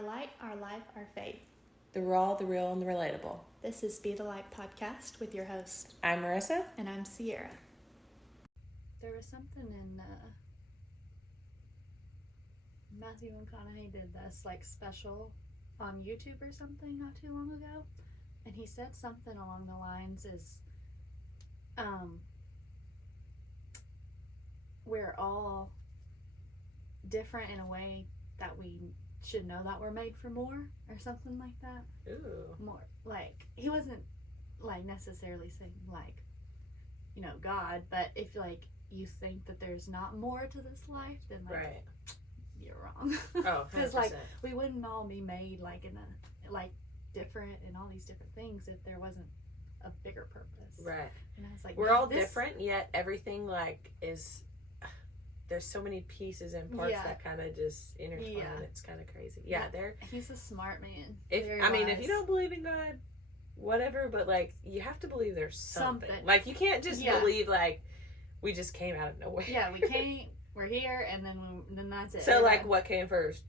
Our light, our life, our faith. The raw, the real, and the relatable. This is Be the Light podcast with your host. I'm Marissa. And I'm Sierra. There was something in Matthew McConaughey did this special on YouTube or something not too long ago. And he said something along the lines is we're all different in a way that we should know that we're made for more or something like that. Ooh. More he wasn't necessarily saying God, but if you think that there's not more to this life, then right. You're wrong. Oh, because we wouldn't all be made in a different and all these different things if there wasn't a bigger purpose. Right. And I was we're all different, yet everything is. There's so many pieces and parts that kind of just intertwine. Yeah. It's kind of crazy. Yeah, he's a smart man. If you don't believe in God, whatever, but you have to believe there's something. You can't just believe we just came out of nowhere. Yeah, we came. We're here, and then that's it. So what came first?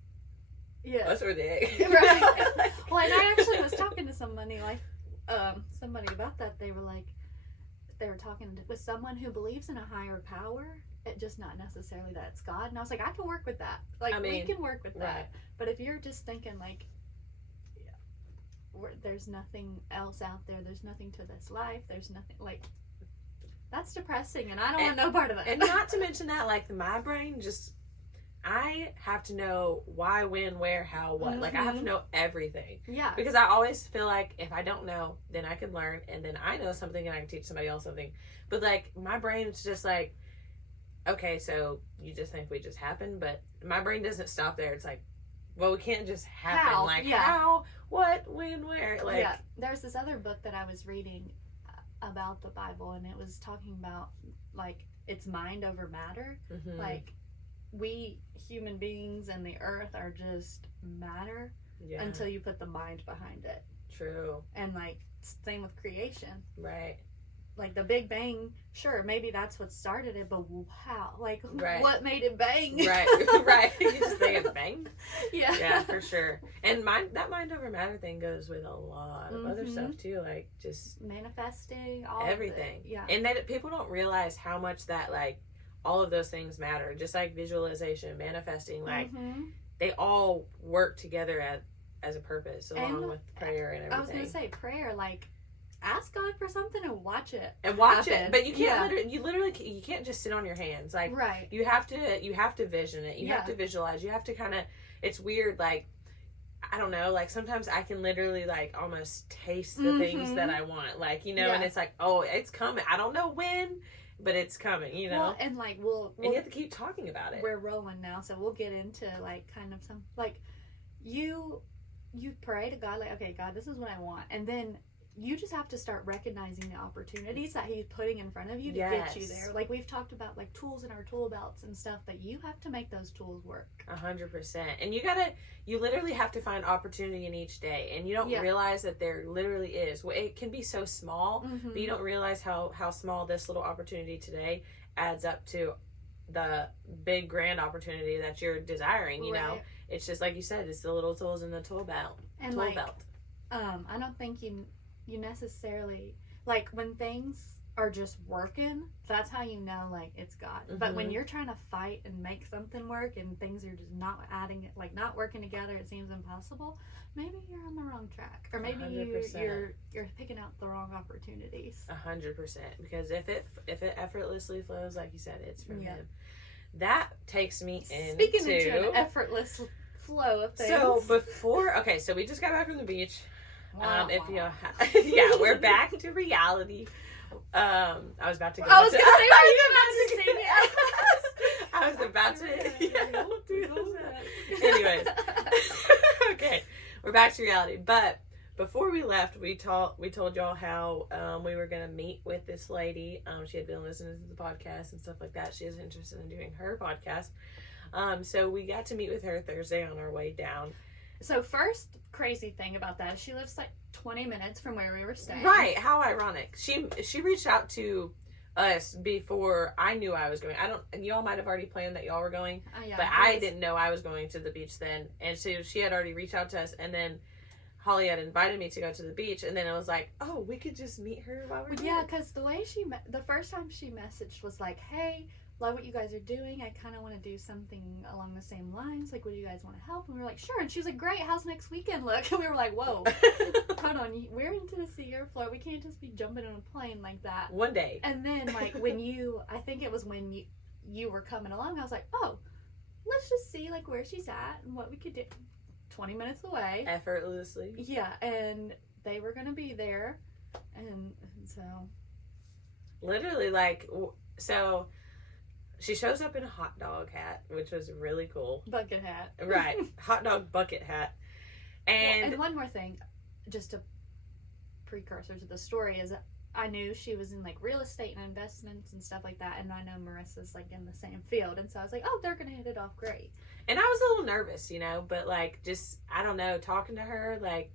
Yeah, us or the egg? Right. Well, and I actually was talking to somebody somebody about that. They were talking with someone who believes in a higher power. It just not necessarily that it's God. And I was like, I can work with that. We can work with that. Right. But if you're just thinking there's nothing else out there, there's nothing to this life, there's nothing that's depressing, and I don't want no part of it. And not to mention that my brain I have to know why, when, where, how, what. Mm-hmm. I have to know everything. Yeah. Because I always feel if I don't know, then I can learn, and then I know something and I can teach somebody else something. But my brain is just okay, so you just think we just happened, but my brain doesn't stop there. It's well, we can't just happen. How, what, when, where? Yeah. There's this other book that I was reading about the Bible, and it was talking about it's mind over matter. Mm-hmm. We human beings and the earth are just matter until you put the mind behind it. True. And same with creation. Right. The Big Bang, sure, maybe that's what started it, but how? Right. What made it bang? Right, right. You just think it's bang? Yeah. Yeah, for sure. And that mind over matter thing goes with a lot of other stuff, too. Just manifesting, all everything. Of it. Yeah. And that people don't realize how much that, all of those things matter. Just visualization, manifesting, they all work together as a purpose, along with prayer and everything. I was going to say, prayer, ask God for something and watch it. But you can't you can't just sit on your hands. Right. You have to vision it. You have to visualize. You have to kind of, it's weird. I don't know, sometimes I can literally almost taste the things that I want. And it's oh, it's coming. I don't know when, but it's coming, Well, and we'll and you have to keep talking about it. We're rolling now, so we'll get into kind of some you pray to God okay, God, this is what I want, and then you just have to start recognizing the opportunities that he's putting in front of you to get you there. We've talked about tools in our tool belts and stuff, but you have to make those tools work. 100%. And you literally have to find opportunity in each day, and you don't realize that there literally is. It can be so small, but you don't realize how small this little opportunity today adds up to the big grand opportunity that you're desiring. You know, it's just like you said, it's the little tools in the tool belt. And I don't think you necessarily when things are just working, that's how you know it's God. But when you're trying to fight and make something work and things are just not adding it, not working together, it seems impossible. Maybe you're on the wrong track, or maybe you're picking out the wrong opportunities. 100%, because if it effortlessly flows, like you said, it's from him. That takes me into an effortless flow of things. So we just got back from the beach. We're back to reality. I was about to go. I was going to say, I was about to. Don't do that. Anyways, okay, we're back to reality. But before we left, we told y'all how we were gonna meet with this lady. She had been listening to the podcast and stuff like that. She is interested in doing her podcast. So we got to meet with her Thursday on our way down. So first crazy thing about that is she lives 20 minutes from where we were staying. Right. How ironic. She reached out to us before I knew I was going. Y'all might have already planned that y'all were going, Yeah, but I didn't know I was going to the beach then. And so she had already reached out to us, and then Holly had invited me to go to the beach, and then it was like, oh, we could just meet her while we're Yeah, because the way the first time she messaged was like, hey, love what you guys are doing. I kind of want to do something along the same lines. Like, would you guys want to help? And we were like, sure. And she was like, great. How's next weekend look? And we were like, whoa, hold on. We're in Tennessee airport. We can't just be jumping on a plane like that. One day. And then, like, I think it was when you were coming along, I was like, oh, let's just see, like, where she's at and what we could do. 20 minutes away. Effortlessly. Yeah, and they were going to be there. And so. Literally, like, so she shows up in a hot dog hat, which was really cool. Bucket hat. Right. Hot dog bucket hat. And one more thing, just a precursor to the story, is I knew she was in like real estate and investments and stuff like that, and I know Marissa's like in the same field, and so I was like, oh, they're gonna hit it off great. And I was a little nervous, you know, but like, just, I don't know, talking to her, like,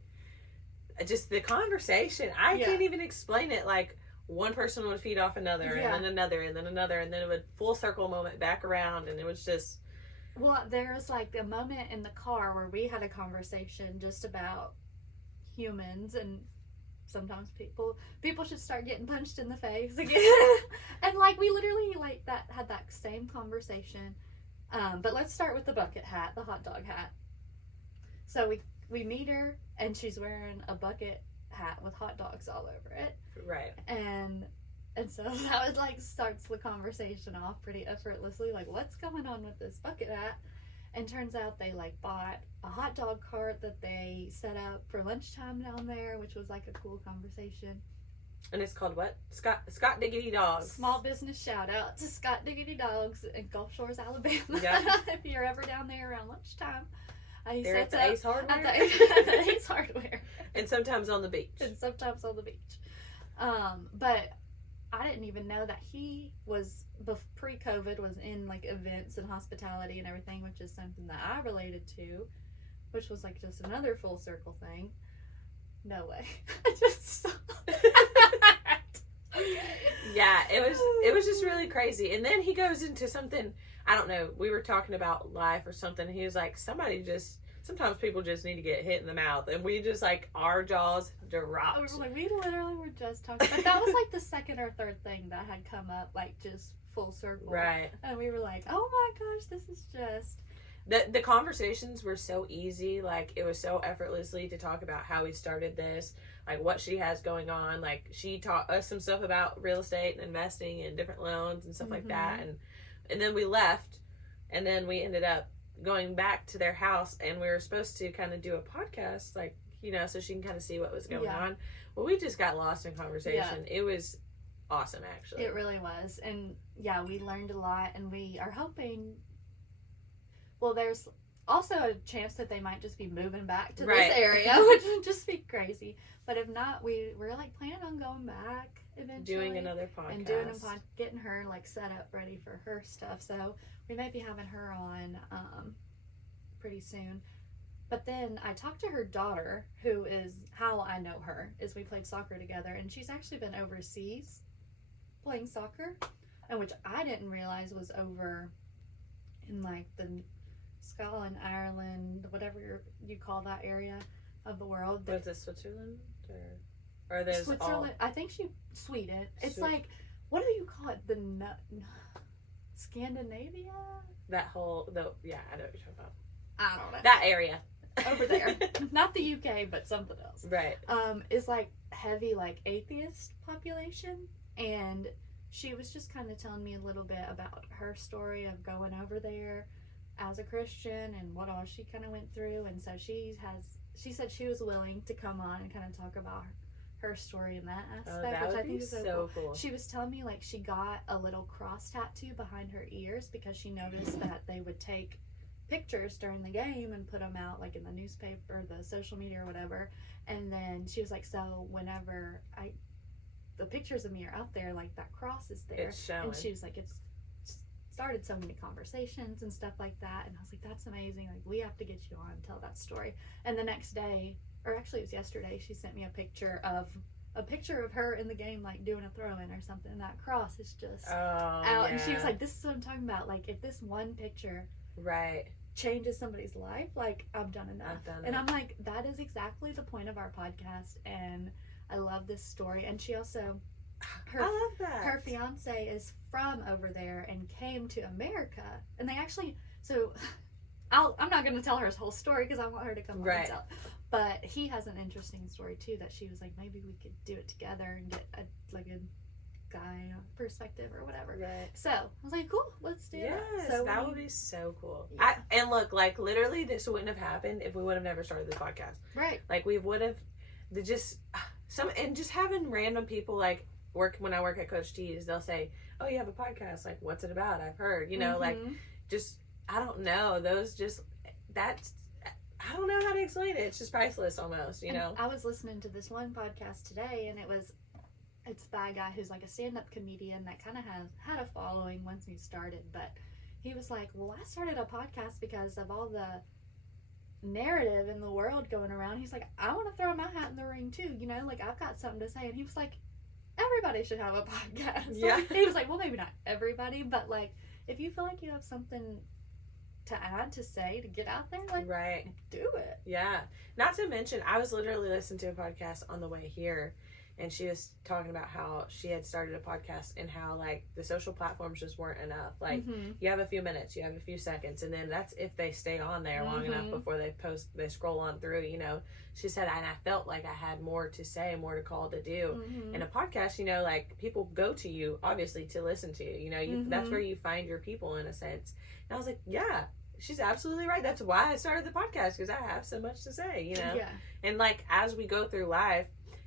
just the conversation, I can't even explain it. Like, one person would feed off another, and then another, and then another, and then it would full circle moment back around, and it was just. Well, there was like a moment in the car where we had a conversation just about humans, and sometimes people should start getting punched in the face again. And like, we literally like had that same conversation. But let's start with the bucket hat, the hot dog hat. So we meet her, and she's wearing a bucket hat with hot dogs all over it. Right. And so that was like starts the conversation off pretty effortlessly, like, what's going on with this bucket hat? And turns out they like bought a hot dog cart that they set up for lunchtime down there, which was like a cool conversation. And it's called what? Scott Diggity Dogs. Small business shout out to Scott Diggity Dogs in Gulf Shores, Alabama. Yeah. If you're ever down there around lunchtime. They're at the Ace Hardware? At the Ace Hardware. And sometimes on the beach. But I didn't even know that he was, pre-COVID, was in like events and hospitality and everything, which is something that I related to, which was like just another full circle thing. No way. I just Yeah, it was just really crazy. And then he goes into something, I don't know, we were talking about life or something. He was like, sometimes people just need to get hit in the mouth. And we just like, our jaws dropped. We were like, we literally were just talking. But that was like the second or third thing that had come up, like just full circle. Right. And we were like, oh my gosh, this is just. The conversations were so easy. Like, it was so effortlessly to talk about how he started this, like what she has going on. Like, she taught us some stuff about real estate and investing and different loans and stuff like that. And then we left, and then we ended up going back to their house, and we were supposed to kind of do a podcast, like, you know, so she can kind of see what was going on. Well, we just got lost in conversation. It was awesome, actually. It really was. And yeah, we learned a lot, and we are hoping. Well, there's also a chance that they might just be moving back to this area, which would just be crazy. But if not, we're like planning on going back eventually. Doing another podcast. And doing getting her like set up ready for her stuff. So we may be having her on pretty soon. But then I talked to her daughter, who is how I know her, is we played soccer together. And she's actually been overseas playing soccer, and which I didn't realize was over in like the Scotland, Ireland, whatever you call that area of the world. Was it Switzerland? Or there's Switzerland? I think Sweden. It's like, what do you call it? The Scandinavia? That whole, I know what you're talking about. I don't know. That area. Over there. Not the UK, but something else. Right. Is like heavy like atheist population, and she was just kind of telling me a little bit about her story of going over there as a Christian and what all she kind of went through. And so she said she was willing to come on and kind of talk about her story in that aspect, which I think is so cool. She was telling me like she got a little cross tattoo behind her ears because she noticed that they would take pictures during the game and put them out like in the newspaper, the social media or whatever. And then she was like, so whenever the pictures of me are out there, like that cross is there. It's showing. And she was like, it's started so many conversations and stuff like that. And I was like, that's amazing. Like, we have to get you on and tell that story. And the next day, or actually it was yesterday, she sent me a picture of a picture of her in the game, like doing a throw-in or something, and that cross is just out. Yeah. And she was like, this is what I'm talking about. Like, if this one picture changes somebody's life, like, I've done enough. And I'm like, that is exactly the point of our podcast, and I love this story. And she also, I love that. Her fiance is from over there and came to America, and they actually, so I'm not going to tell her whole story because I want her to come on and tell. But he has an interesting story too, that she was like, maybe we could do it together and get a guy perspective or whatever. Right. So I was like, cool, let's do that. So that would be so cool. Yeah. And look, like, literally this wouldn't have happened if we would have never started this podcast. Right. Like, we would have just having random people, like, when I work at Coach T's, they'll say, oh, you have a podcast, like, what's it about? I've heard, you know, like, just, I don't know, I don't know how to explain it. It's just priceless almost, you know. I was listening to this one podcast today, and it's by a guy who's like a stand-up comedian that kind of had a following once he started, but he was like, well, I started a podcast because of all the narrative in the world going around. He's like, I want to throw my hat in the ring too, you know, like, I've got something to say. And he was like, everybody should have a podcast. Yeah. He was like, well, maybe not everybody, but like, if you feel like you have something to add, to say, to get out there, like, do it. Yeah. Not to mention, I was literally listening to a podcast on the way here, and she was talking about how she had started a podcast and how, like, the social platforms just weren't enough. Like, you have a few minutes, you have a few seconds, and then that's if they stay on there long enough before they scroll on through, you know. She said, and I felt like I had more to say, more to call to do. In a podcast, you know, like, people go to you, obviously, to listen to you. You know, that's where you find your people, in a sense. And I was like, yeah, she's absolutely right. That's why I started the podcast, because I have so much to say, you know. Yeah. And, like, as we go through life,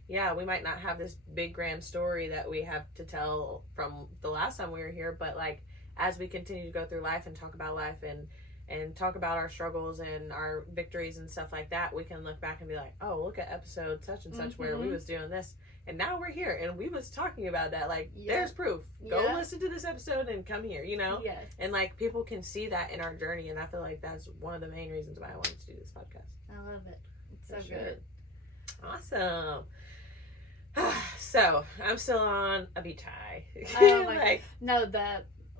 yeah, we might not have this big grand story that we have to tell from the last time we were here, but, like, as we continue to go through life and talk about life and talk about our struggles and our victories and stuff like that, we can look back and be like, oh, look at episode such and such where we was doing this, and now we're here and we was talking about that. Like, there's proof. Go listen to this episode and come here, you know. And, like, people can see that in our journey, and I feel like that's one of the main reasons why I wanted to do this podcast. I love it. It's so good. Awesome. So I'm still on a beach high. Oh my God. No,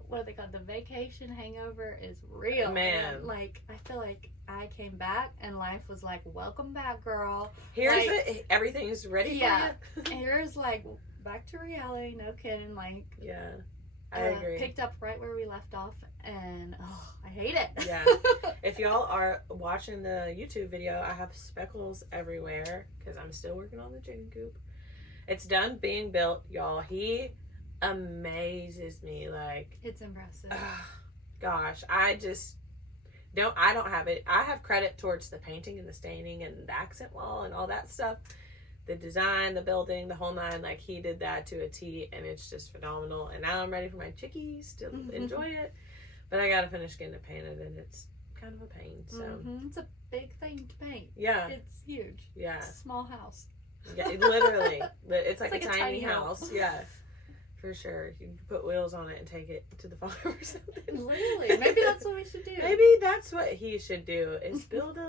what they call the vacation hangover is real, man. Like, I feel like I came back and life was like, welcome back, girl. Here's everything's ready for you. Here's, like, back to reality. No kidding. Like, I agree. Picked up right where we left off, and I hate it. Yeah. If y'all are watching the YouTube video, I have speckles everywhere because I'm still working on the chicken coop. It's done being built, y'all. He amazes me. Like, it's impressive. Gosh, I don't have it. I have credit towards the painting and the staining and the accent wall and all that stuff. The design, the building, the whole nine. Like, he did that to a T, and it's just phenomenal. And now I'm ready for my chickies to enjoy it. But I gotta finish getting it painted, and it's kind of a pain. So it's a big thing to paint. Yeah, it's huge. Yeah, it's a small house. Yeah, literally. It's like a tiny house. Yeah, for sure. You can put wheels on it and take it to the farm or something. Literally. Maybe that's what we should do. Maybe that's what he should do, is build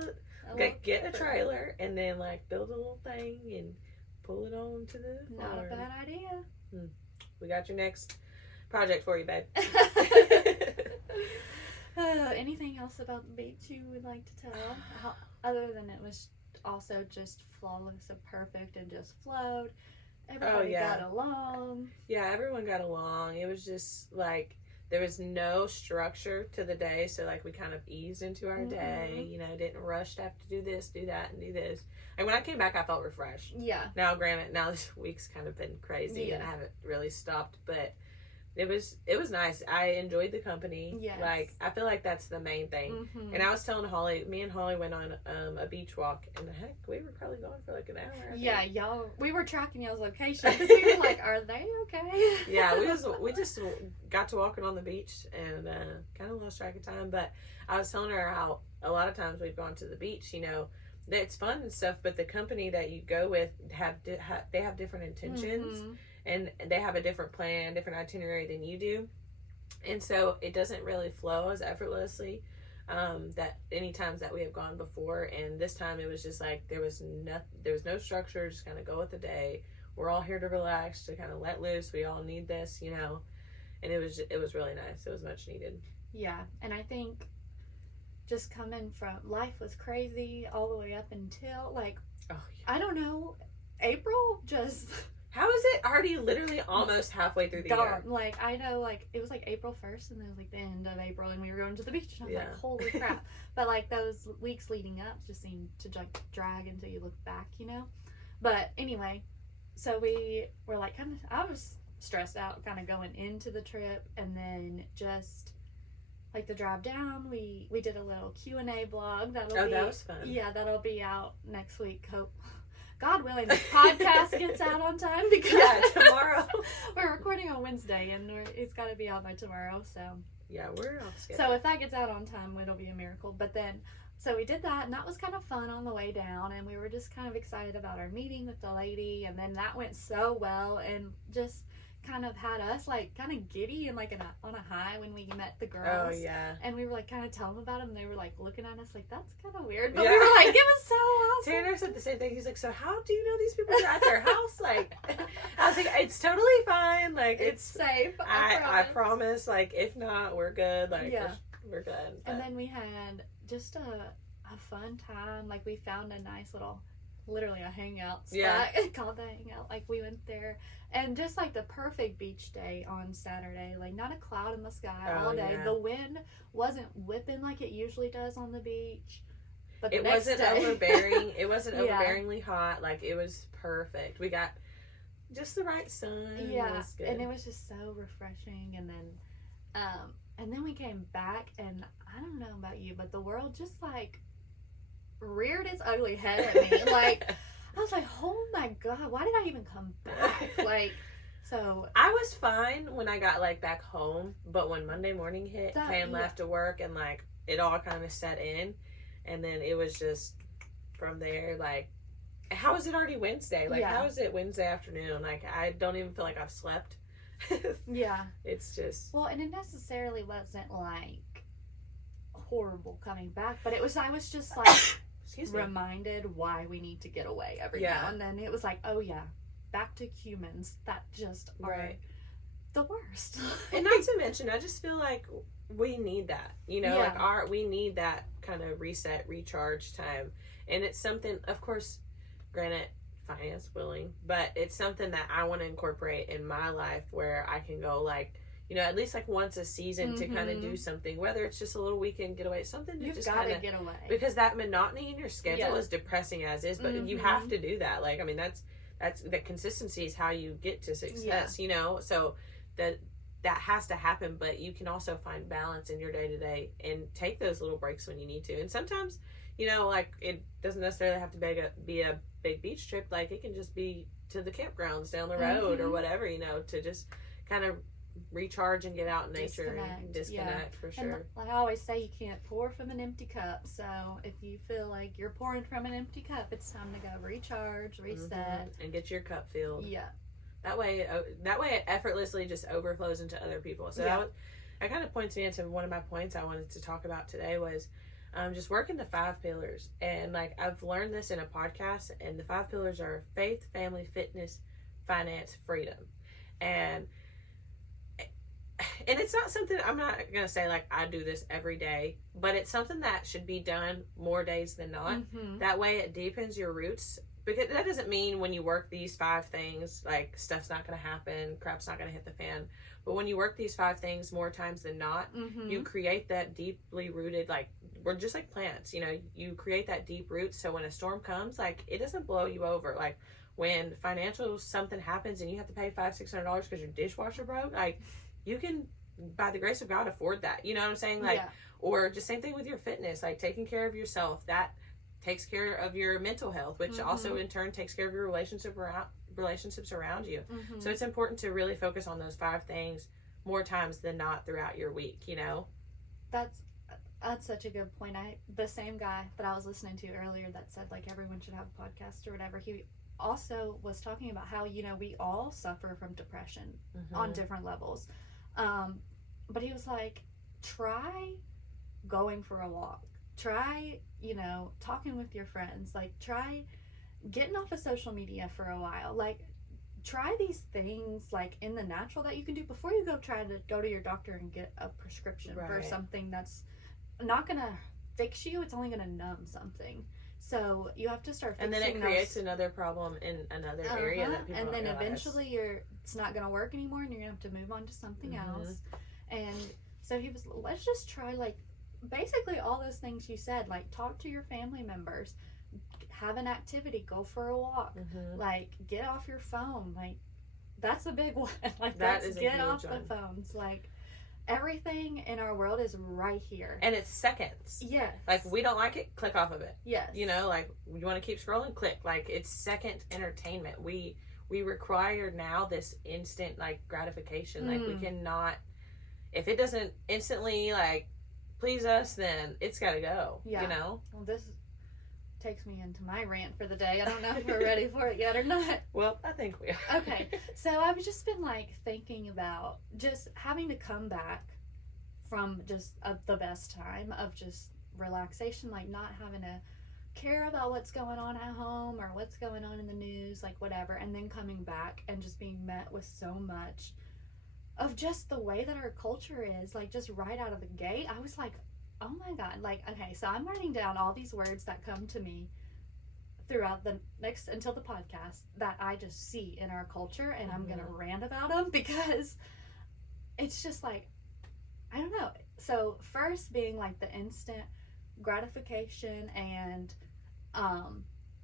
get a trailer and then, like, build a little thing and pull it on to the farm. Not a bad idea. We got your next project for you, babe. Anything else about the beach you would like to tell? Other than it was also just flawless and perfect and just flowed. Everybody got along. Yeah, everyone got along. It was just, like, there was no structure to the day, so, like, we kind of eased into our day, you know, didn't rush to have to do this, do that, and do this. And when I came back, I felt refreshed. Yeah. Now, granted, this week's kind of been crazy, and I haven't really stopped, but it was nice. I enjoyed the company. Yes. Like, I feel like that's the main thing. And I was telling Holly, me and Holly went on a beach walk, and heck, we were probably going for like an hour. Yeah, y'all, we were tracking y'all's location because we were like, are they okay? Yeah, we just got to walking on the beach and kind of lost track of time. But I was telling her how a lot of times we've gone to the beach, you know, it's fun and stuff, but the company that you go with they have different intentions. And they have a different plan, different itinerary than you do. And so it doesn't really flow as effortlessly that any times that we have gone before. And this time it was just like there was no structure, just kind of go with the day, we're all here to relax, to kind of let loose. We all need this, you know. And it was really nice. It was much needed. Yeah, and I think just coming from, life was crazy all the way up until, like, Oh, yeah. I don't know, April just... How is it already literally almost halfway through the year? Like, I know, like, it was like April 1st, and then it was like the end of April, and we were going to the beach, and I was like, holy crap. But, like, those weeks leading up just seemed to drag until you look back, you know? But anyway, so we were like, I was stressed out kind of going into the trip, and then just... like the drive down, we did a little Q&A blog. That was fun. Yeah, that'll be out next week. Hope, God willing, the podcast gets out on time, because tomorrow. We're recording on Wednesday, and it's got to be out by tomorrow. So yeah, we're off schedule. So if that gets out on time, it'll be a miracle. But then, so we did that, and that was kind of fun on the way down, and we were just kind of excited about our meeting with the lady, and then that went so well, and just kind of had us like kind of giddy and like on a high when we met the girls. Oh yeah. And we were like kind of telling them about them, and they were like looking at us like, that's kind of weird, but we were like, it was so awesome. Tanner said the same thing. He's like, so how do you know these people are at their house? Like, I was like, it's totally fine. Like, it's safe. I promise. Like, if not, we're good. Like, we're good. But. And then we had just a fun time. Like, we found a nice little, literally a hangout spot called the Hangout. Like, we went there, and just like the perfect beach day on Saturday, like not a cloud in the sky all day. The wind wasn't whipping like it usually does on the beach, but it wasn't overbearing. It wasn't overbearingly hot. Like, it was perfect. We got just the right sun. Yeah, it was good. And it was just so refreshing. And then we came back, and I don't know about you, but the world just like reared its ugly head at me. Like, I was like, oh my God, why did I even come back? Like, so I was fine when I got like back home, but when Monday morning hit, Pam left to work, and like it all kind of set in, and then it was just from there. Like, how is it already Wednesday? Like, how is it Wednesday afternoon? Like, I don't even feel like I've slept. It's just, well, and it necessarily wasn't like horrible coming back, but I was just like reminded why we need to get away every now and then. It was like, oh yeah, back to humans that just are the worst. And not to mention, I just feel like we need that, you know, like we need that kind of reset, recharge time. And it's something, of course, granted, finance willing, but it's something that I want to incorporate in my life, where I can go like, you know, at least like once a season to kind of do something, whether it's just a little weekend getaway, something to just kind of get away, because that monotony in your schedule is depressing as is, but you have to do that. Like, I mean, that's that consistency is how you get to success, you know, so that has to happen, but you can also find balance in your day to day and take those little breaks when you need to. And sometimes, you know, like, it doesn't necessarily have to be a big beach trip. Like, it can just be to the campgrounds down the road or whatever, you know, to just kind of recharge and get out in nature and disconnect for sure. And like I always say, you can't pour from an empty cup. So if you feel like you're pouring from an empty cup, it's time to go recharge, reset, and get your cup filled. Yeah. That way it effortlessly just overflows into other people. So that kind of points me into one of my points I wanted to talk about today was just working the 5 pillars. And like, I've learned this in a podcast, and the 5 pillars are faith, family, fitness, finance, freedom. And it's not something, I'm not going to say like I do this every day, but it's something that should be done more days than not. That way it deepens your roots, because that doesn't mean when you work these 5 things, like, stuff's not going to happen, crap's not going to hit the fan. But when you work these 5 things more times than not, you create that deeply rooted, like, we're just like plants, you know, you create that deep root. So when a storm comes, like, it doesn't blow you over. Like, when financial something happens and you have to pay $500-$600 because your dishwasher broke, like, you can, by the grace of God, afford that. You know what I'm saying? Like, or just same thing with your fitness, like taking care of yourself. That takes care of your mental health, which also in turn takes care of your relationships around you. So it's important to really focus on those 5 things more times than not throughout your week, you know? That's such a good point. The same guy that I was listening to earlier that said like everyone should have a podcast or whatever, he also was talking about how, you know, we all suffer from depression on different levels. But he was like, try going for a walk. Try, you know, talking with your friends. Like, try getting off of social media for a while. Like, try these things like in the natural that you can do before you try to go to your doctor and get a prescription for something that's not gonna fix you. It's only gonna numb something. So you have to start fixing and then it creates another problem in another area that people and don't then realize. Eventually it's not gonna work anymore, and you're gonna have to move on to something else. And so he was, let's just try like basically all those things you said, like talk to your family members, have an activity, go for a walk, like get off your phone, like that's a big one. Like that's get off the phones. Like everything in our world is right here, and it's seconds. Yes. Like we don't like it, click off of it. Yes. You know, like you want to keep scrolling, click. Like it's second entertainment. We require now this instant like gratification. Like we cannot, if it doesn't instantly like please us, then it's got to go. Yeah. You know. Well, this takes me into my rant for the day. I don't know if we're ready for it yet or not. Well, I think we are. Okay. So I've just been like thinking about just having to come back from just the best time of just relaxation, like not having to care about what's going on at home or what's going on in the news, like whatever, and then coming back and just being met with so much of just the way that our culture is, like just right out of the gate. I was like, oh my God, like, okay, so I'm writing down all these words that come to me throughout the next, until the podcast, that I just see in our culture, and I'm gonna rant about them because it's just like, I don't know. So first being like the instant gratification and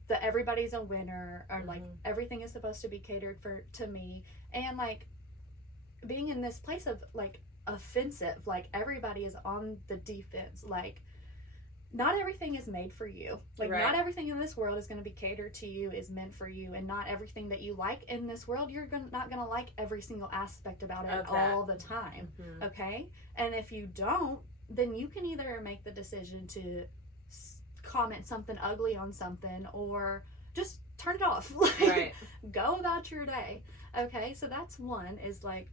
the everybody's a winner, or like everything is supposed to be catered to me, and like being in this place of like offensive, like everybody is on the defense, like not everything is made for you, like not everything in this world is going to be catered to you, is meant for you, and not everything that you like in this world you're not going to like every single aspect about it all the time. Okay, and if you don't, then you can either make the decision to comment something ugly on something, or just turn it off, like go about your day. Okay, so that's one, is like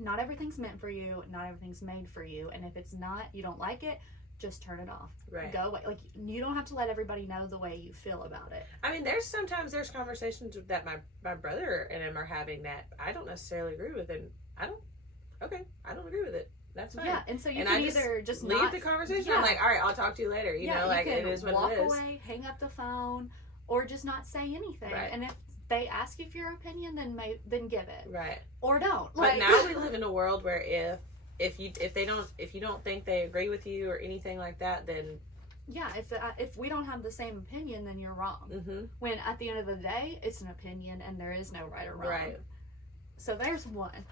not everything's meant for you, not everything's made for you, and if it's not, you don't like it, just turn it off. Go away. Like you don't have to let everybody know the way you feel about it. I mean, there's conversations that my brother and him are having that I don't necessarily agree with, and I don't agree with it. That's fine. Yeah, and so you can either just leave the conversation. I'm like, all right, I'll talk to you later. You know, like it is what it is. Walk away, hang up the phone, or just not say anything. And if they ask you for your opinion, then give it. Or don't. But now we live in a world where if you don't think they agree with you or anything like that, then if we don't have the same opinion, then you're wrong. When at the end of the day, it's an opinion and there is no right or wrong. So there's one.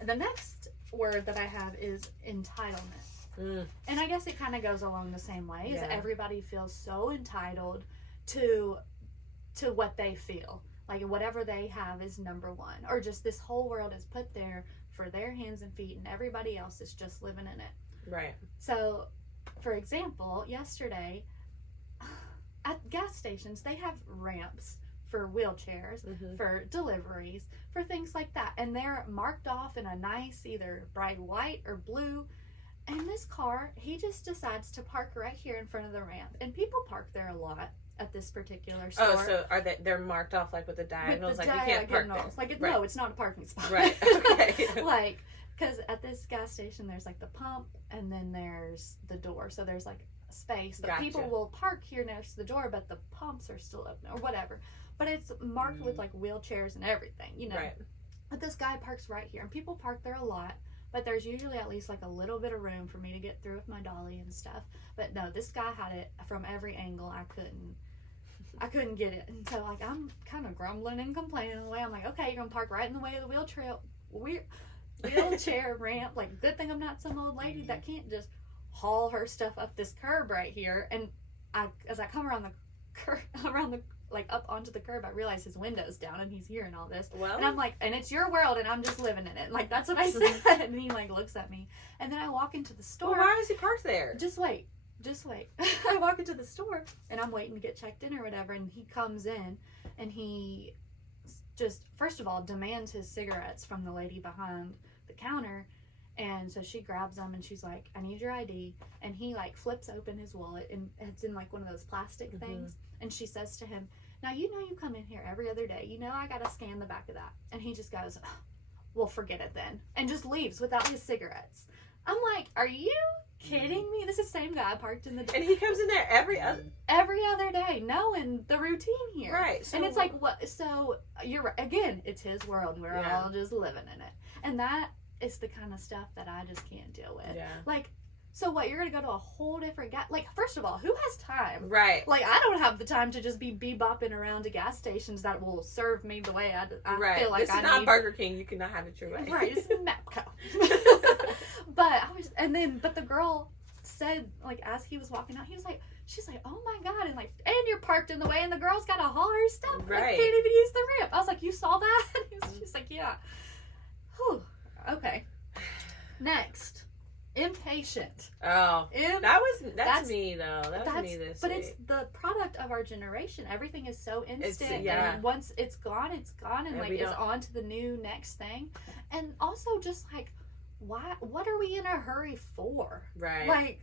And the next word that I have is entitlement. And I guess it kind of goes along the same way. Is everybody feels so entitled to what they feel. Like whatever they have is number one, or just this whole world is put there for their hands and feet, and everybody else is just living in it. So, for example, yesterday at gas stations, they have ramps for wheelchairs, for deliveries, for things like that, and they're marked off in a nice either bright white or blue. And this car, he just decides to park right here in front of the ramp, and people park there a lot at this particular store. Oh, so they're marked off like with the diagonals, like you can't park there. Like no, it's not a parking spot. Okay. Like, because at this gas station there's like the pump, and then there's the door, so there's like a space. But people will park here next to the door, but the pumps are still open or whatever. But it's marked with like wheelchairs and everything, you know. But this guy parks right here, and people park there a lot. But there's usually at least like a little bit of room for me to get through with my dolly and stuff. But no, this guy had it from every angle. I couldn't get it. And so like I'm kind of grumbling and complaining in a way. I'm like, okay, you're gonna park right in the way of the wheelchair ramp. Like, good thing I'm not some old lady that can't just haul her stuff up this curb right here. And as I come around like up onto the curb, I realize his window's down and he's hearing all this. Well, and I'm like, and it's your world and I'm just living in it. Like, that's what I said. And he like looks at me, and then I walk into the store. Well, why is he parked there? Just wait. I walk into the store and I'm waiting to get checked in or whatever, and he comes in and he just first of all demands his cigarettes from the lady behind the counter. And so she grabs them and she's like, I need your ID. And he like flips open his wallet, and it's in like one of those plastic things. And she says to him, now you know you come in here every other day. You know I got to scan the back of that. And he just goes, well, forget it then. And just leaves without his cigarettes. I'm like, are you kidding me? This is the same guy parked in the And he comes in there every other day, knowing the routine here. Right. So, and it's like, what? So you're right. Again, it's his world. We're all just living in it. And that is the kind of stuff that I just can't deal with. Yeah. Like, so what? You're going to go to a whole different gas. Like, first of all, who has time? Right. Like, I don't have the time to just be bebopping around to gas stations that will serve me the way I feel like this I is not need. Burger King. You cannot have it your way. Right. It's Mapco. But the girl said, like, as he was walking out, she's like, oh my God. And like, and you're parked in the way and the girl's got to haul her stuff. Right. Like, can't even use the ramp. I was like, you saw that? She's like, yeah. Whew. Okay. Next. Impatient. Oh, that's me though. That's me this But week. it's the product of our generation. Everything is so instant, yeah. and once it's gone, and like it's on to the new next thing. And also, just like, why? What are we in a hurry for? Right. Like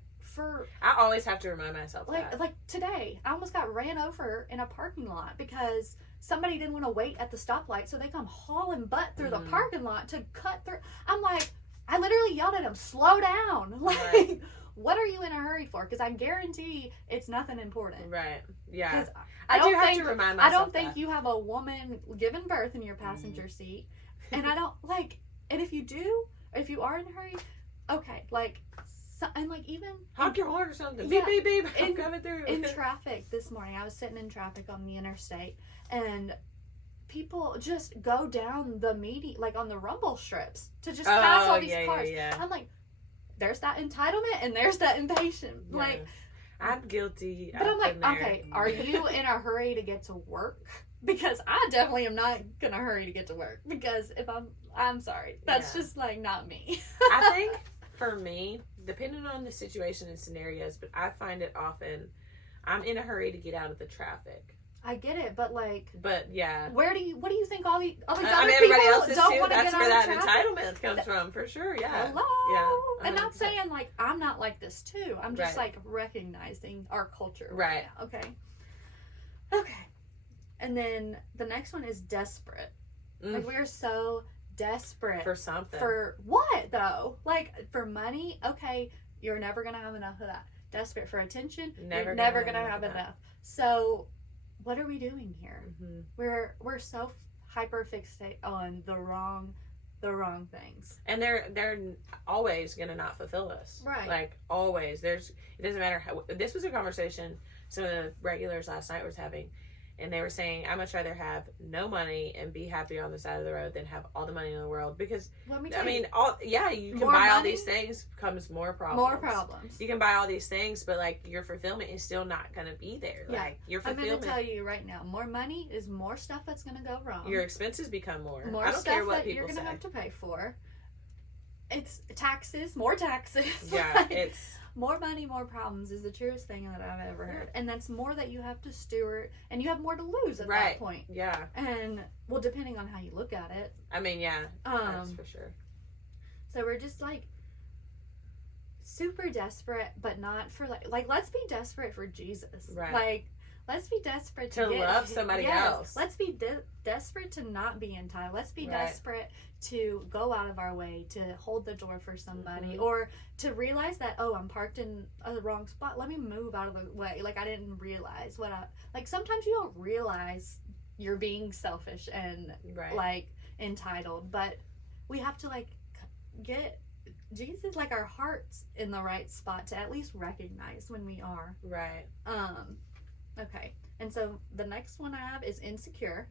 I always have to remind myself that. Like today, I almost got ran over in a parking lot because somebody didn't want to wait at the stoplight, so they come hauling butt through the parking lot to cut through. I'm like. I literally yelled at him, slow down. Like, what are you in a hurry for? Because I guarantee it's nothing important. Right. Yeah. I do have to remind myself I don't think you have a woman giving birth in your passenger seat. And I don't, like, and if you are in a hurry, okay, like, and like even. Honk your horn or something. Yeah, beep, beep, beep. I'm coming through. In traffic this morning, I was sitting in traffic on the interstate, and people just go down the like on the rumble strips to just pass all these cars. Yeah. I'm like, there's that entitlement and there's that impatient. Yeah. Like, I'm guilty. But I'm like, okay, are you in a hurry to get to work? Because I definitely am not gonna hurry to get to work. Because if I'm sorry, that's just like not me. I think for me, depending on the situation and scenarios, but I find it often, I'm in a hurry to get out of the traffic. I get it, but like, yeah. What do you think all these other everybody people else is don't too. want to That's get where out that of traffic? entitlement comes from, for sure. Yeah. Hello. Yeah. And not saying like I'm not like this too. I'm just Right. like recognizing our culture. Right. Now. Okay. And then the next one is desperate. Like we are so desperate for something. For what though? Like for money? Okay, you're never gonna have enough of that. Desperate for attention? You're never gonna have enough. So. What are we doing here? We're so hyper fixate on the wrong things, and they're always gonna not fulfill us. Right? Like always. It doesn't matter how. This was a conversation some of the regulars last night was having, and they were saying, I much rather have no money and be happy on the side of the road than have all the money in the world. Because you can buy all these things, comes more problems. You can buy all these things, but like your fulfillment is still not going to be there. Yeah. Like your fulfillment. I'm going to tell you right now, more money is more stuff that's going to go wrong. Your expenses become more. More I don't stuff care what that people you're going to say. have to pay for. It's taxes, more taxes. Yeah, like, it's more money, more problems is the truest thing that I've ever heard. And that's more that you have to steward, and you have more to lose at that point. Yeah. And, well, depending on how you look at it. I mean, yeah, that's for sure. So we're just, like, super desperate, but not for, like let's be desperate for Jesus. Right. Like, let's be desperate to love somebody else. Let's be desperate to not be entitled. Let's be desperate to go out of our way to hold the door for somebody, or to realize that, oh, I'm parked in a wrong spot. Let me move out of the way. Like I didn't realize like sometimes you don't realize you're being selfish and like entitled, but we have to like get Jesus, like our hearts in the right spot to at least recognize when we are. Right. Okay. And so the next one I have is insecure.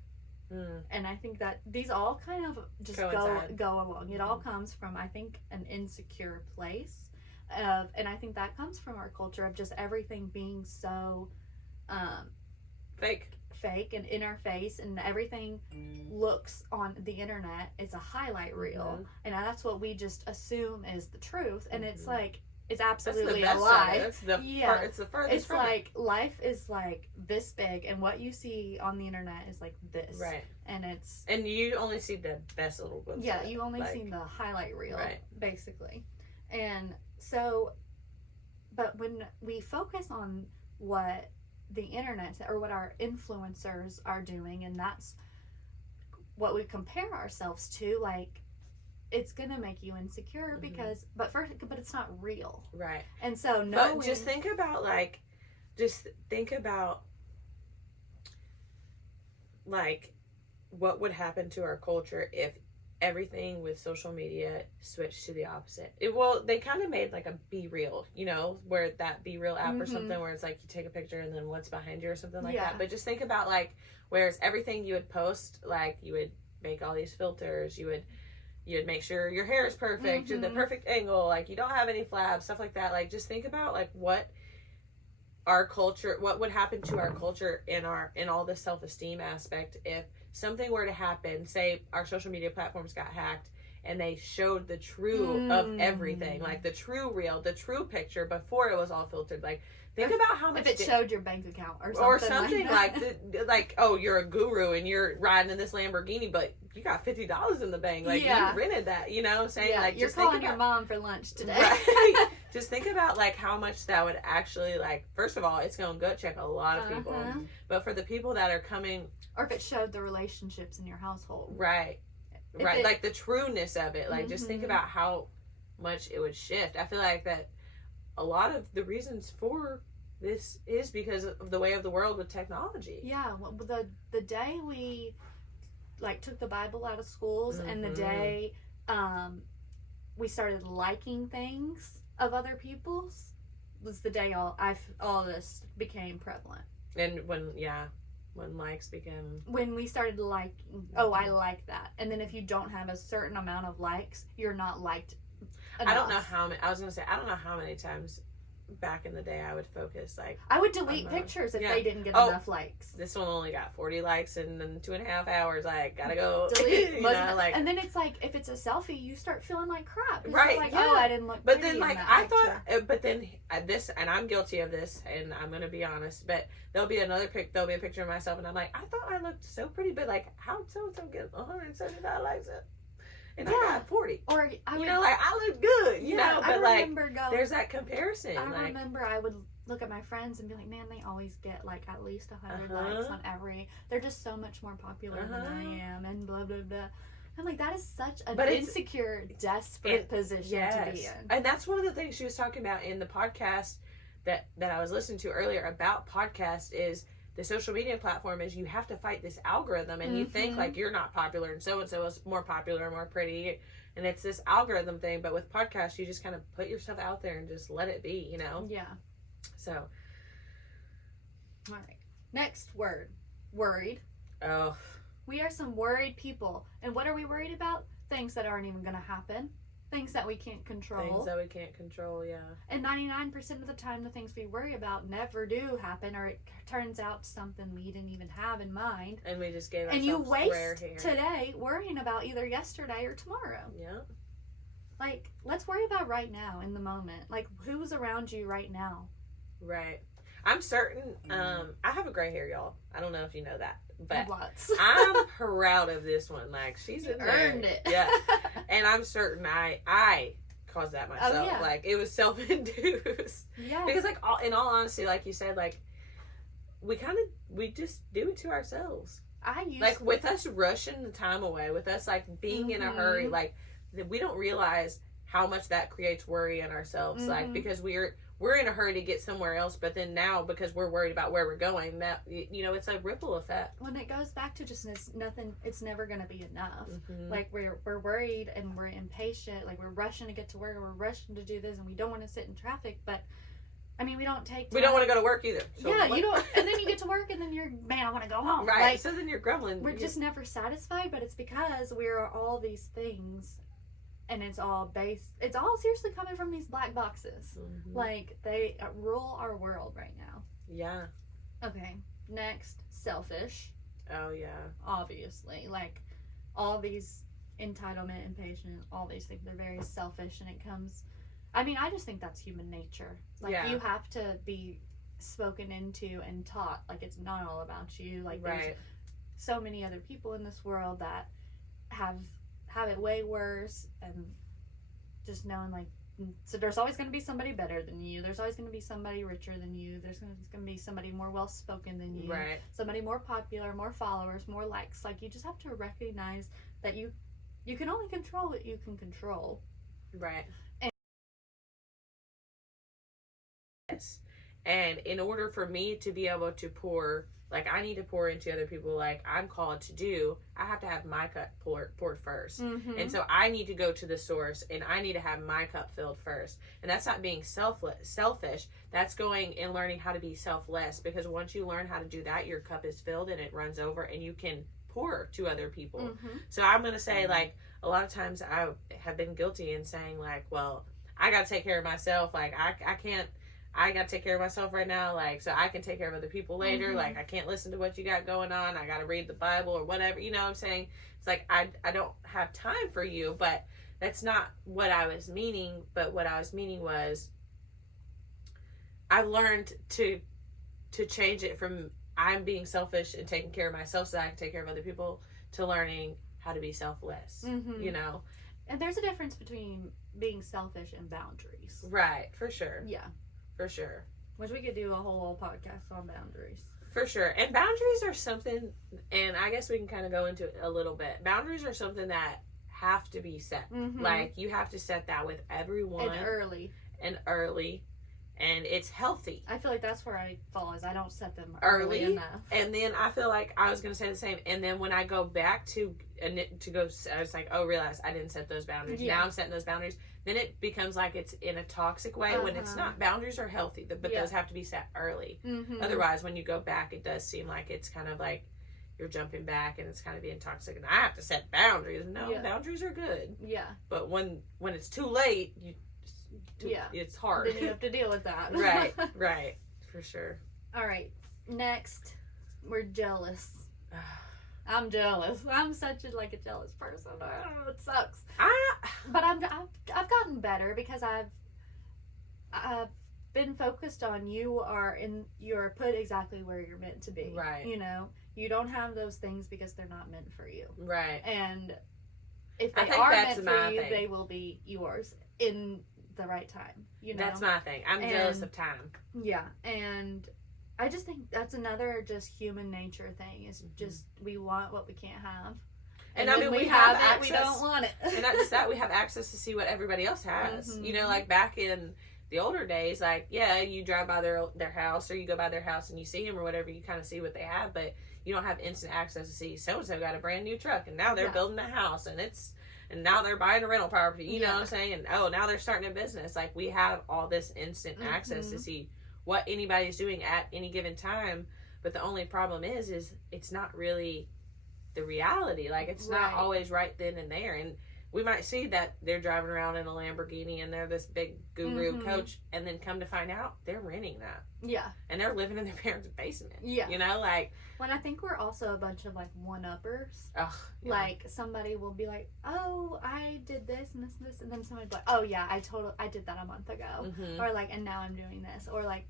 And I think that these all kind of just go along. It all comes from, I think, an insecure place. And I think that comes from our culture of just everything being so fake and in our face, and everything looks on the internet. It's a highlight reel. And that's what we just assume is the truth. And it's like, it's absolutely a lie. It's the furthest. It's like life is like this big, and what you see on the internet is like this. Right. And you only see the best little glimpse. Yeah, you only see the highlight reel, basically. And so, but when we focus on what the internet or what our influencers are doing, and that's what we compare ourselves to. Like, it's gonna make you insecure because, but it's not real, right? And so but just think about what would happen to our culture if everything with social media switched to the opposite. They kind of made like a Be Real, where that Be Real app or something where it's like you take a picture and then what's behind you or something like that. But just think about like, whereas everything you would post, like you would make all these filters, you would make sure your hair is perfect, you're the perfect angle, like you don't have any flabs, stuff like that. Like, just think about like what would happen to our culture in all the self-esteem aspect if something were to happen. Say our social media platforms got hacked and they showed the true of everything, like the true real, the true picture before it was all filtered. Like, think about how much if it showed your bank account or something like oh, you're a guru and you're riding in this Lamborghini, but you got $50 in the bank, like you rented that, you know what I'm saying? Like, you're just calling your mom for lunch today. Right. Just think about like how much that would actually, like, first of all, it's gonna gut check a lot of people, but for the people that are coming, or if it showed the relationships in your household, right, like the trueness of it, like just think about how much it would shift. I feel like that a lot of the reasons for this is because of the way of the world with technology. Yeah, well, the day we like took the Bible out of schools and the day we started liking things of other people's was the day all this became prevalent. And when likes became, when we started liking, I like that, and then if you don't have a certain amount of likes, you're not liked enough. I don't know how many times back in the day I would focus, like, I would delete pictures if they didn't get enough likes. This one only got 40 likes in 2.5 hours, like, gotta go delete. Like, and then it's like, if it's a selfie, you start feeling like crap, right? Like, I didn't look but pretty then like in that I picture. thought, but then this, and I'm guilty of this, and I'm gonna be honest, but there'll be a picture of myself and I'm like, I thought I looked so pretty, but like, how so get 175 likes up and I got 40, or I would, like, I look good, you know, but like there's that comparison. I remember I would look at my friends and be like, man, they always get like at least 100 likes on they're just so much more popular than I am, and blah blah blah. I'm like, that is such an insecure, desperate position to be in. And that's one of the things she was talking about in the podcast that I was listening to earlier about podcast is the social media platform is you have to fight this algorithm, and you think like you're not popular and so is more popular and more pretty, and it's this algorithm thing. But with podcasts, you just kind of put yourself out there and just let it be, you know? Yeah. So. All right. Next word. Worried. Oh. We are some worried people. And what are we worried about? Things that aren't even going to happen. Things that we can't control. Things that we can't control, yeah. And 99% of the time, the things we worry about never do happen, or it turns out something we didn't even have in mind. And we just gave ourselves and you waste rare hair today worrying about either yesterday or tomorrow. Yeah. Like, let's worry about right now, in the moment. Like, who's around you right now? Right. I'm certain, I have a gray hair, y'all. I don't know if you know that, but lots. I'm proud of this one. Like, she's in there. Earned it. Yeah. And I'm certain I caused that myself. Oh, yeah. Like, it was self-induced. Yeah. Because, like, in all honesty, like you said, like, we just do it to ourselves. Like, with us rushing the time away, with us, like, being in a hurry, like, we don't realize how much that creates worry in ourselves. Like, because we're in a hurry to get somewhere else, but then now, because we're worried about where we're going, that, you know, it's a ripple effect. When it goes back to just nothing, it's never going to be enough. Like, we're worried and we're impatient, like, we're rushing to get to work, or we're rushing to do this, and we don't want to sit in traffic, but, I mean, we don't take time. We don't want to go to work either. So yeah, you don't, and then you get to work, and then you're, man, I want to go home. Right, like, so then you're grumbling. We're just never satisfied, but it's because we're all these things, and it's all seriously coming from these black boxes. Like, they rule our world right now. Yeah. Okay, next, selfish. Oh, yeah. Obviously. Like, all these entitlement, impatient, all these things, they're very selfish, and it comes, I mean, I just think that's human nature. Like, you have to be spoken into and taught, like, it's not all about you. Like, there's so many other people in this world that have it way worse, and just knowing, like, So there's always going to be somebody better than you. There's always going to be somebody richer than you. There's going to be somebody more well-spoken than you. Right. Somebody more popular, more followers, more likes. Like, you just have to recognize that you can only control what you can control. Right. And in order for me to be able to pour, like, I need to pour into other people like I'm called to do, I have to have my cup poured first. Mm-hmm. And so I need to go to the source, and I need to have my cup filled first. And that's not being selfish. That's going and learning how to be selfless, because once you learn how to do that, your cup is filled and it runs over, and you can pour to other people. Mm-hmm. So I'm going to say, like, a lot of times I have been guilty in saying, like, well, I got to take care of myself. Like, I got to take care of myself right now, like, so I can take care of other people later. Mm-hmm. Like, I can't listen to what you got going on. I got to read the Bible or whatever. You know what I'm saying? It's like, I don't have time for you, but that's not what I was meaning. But what I was meaning was, I've learned to change it from I'm being selfish and taking care of myself so that I can take care of other people, to learning how to be selfless, Mm-hmm. you know? And there's a difference between being selfish and boundaries. Right, for sure. Yeah. For sure. Which we could do a whole podcast on boundaries. For sure. And boundaries are something, and I guess we can kind of go into it a little bit. Boundaries are something that have to be set. Mm-hmm. Like, you have to set that with everyone. And early. And it's healthy. I feel like that's where I fall, is I don't set them Early enough. And then I feel like I was going to say the same. And then when I go back to go, I was like, oh, realize I didn't set those boundaries. Yeah. Now I'm setting those boundaries. Then it becomes like it's in a toxic way when it's not. Boundaries are healthy, but those have to be set early. Mm-hmm. Otherwise, when you go back, it does seem like it's kind of like you're jumping back and it's kind of being toxic. And I have to set boundaries. No, boundaries are good. Yeah. But when it's too late, it's hard. Then you have to deal with that. Right. For sure. All right. Next, we're jealous. I'm jealous. I'm such a jealous person. I don't know. It sucks. But I've gotten better because I've been focused on you're put exactly where you're meant to be. Right. You know, you don't have those things because they're not meant for you. Right. And if they are meant for you, they will be yours in the right time. You know. That's my thing. I'm jealous of time. Yeah, and I just think that's another just human nature thing. Is just we want what we can't have. And I mean, we have it, access. We don't want it. And not just that, we have access to see what everybody else has. Mm-hmm. You know, like back in the older days, like, yeah, you drive by their house or you go by their house and you see them or whatever, you kind of see what they have, but you don't have instant access to see so-and-so got a brand new truck and now they're building a house and now they're buying a rental property, you know what I'm saying? And now they're starting a business. Like, we have all this instant access to see what anybody's doing at any given time. But the only problem is it's not really the reality. Like, it's not always right then and there. And we might see that they're driving around in a Lamborghini and they're this big guru coach, and then come to find out they're renting that. Yeah. And they're living in their parents' basement. Yeah. You know, like. Well, I think we're also a bunch of one-uppers. Ugh, yeah. Like, somebody will be like, oh, I did this and this and this, and then somebody will be like, oh yeah, I did that a month ago. Mm-hmm. Or like, and now I'm doing this. Or like,